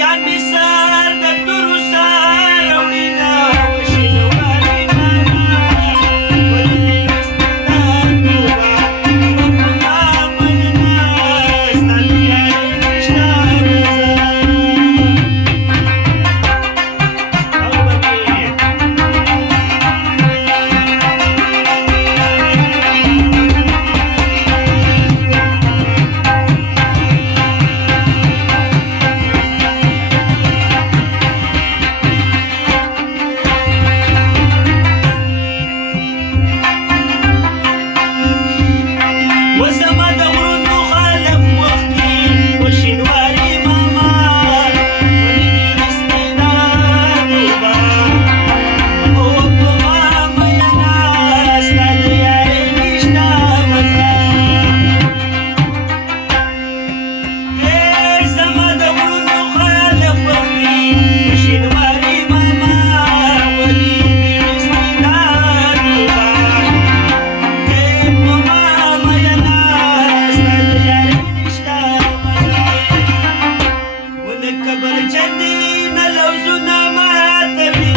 یا می سر د تورو سر وړینا وشینواري ماما ولې ستدا توبه ما منا ستنیا نشتا او بکی وزما د غرونو خلق وختي وشینواري ماما ولې دې استعداد توبه او په ماما ینا ستا د یارۍ نشته مزه زما د غرونو خلق وختي وشینواري ماما ولې دې استعداد توبه ولکبر جدي نلوزنا ما تبي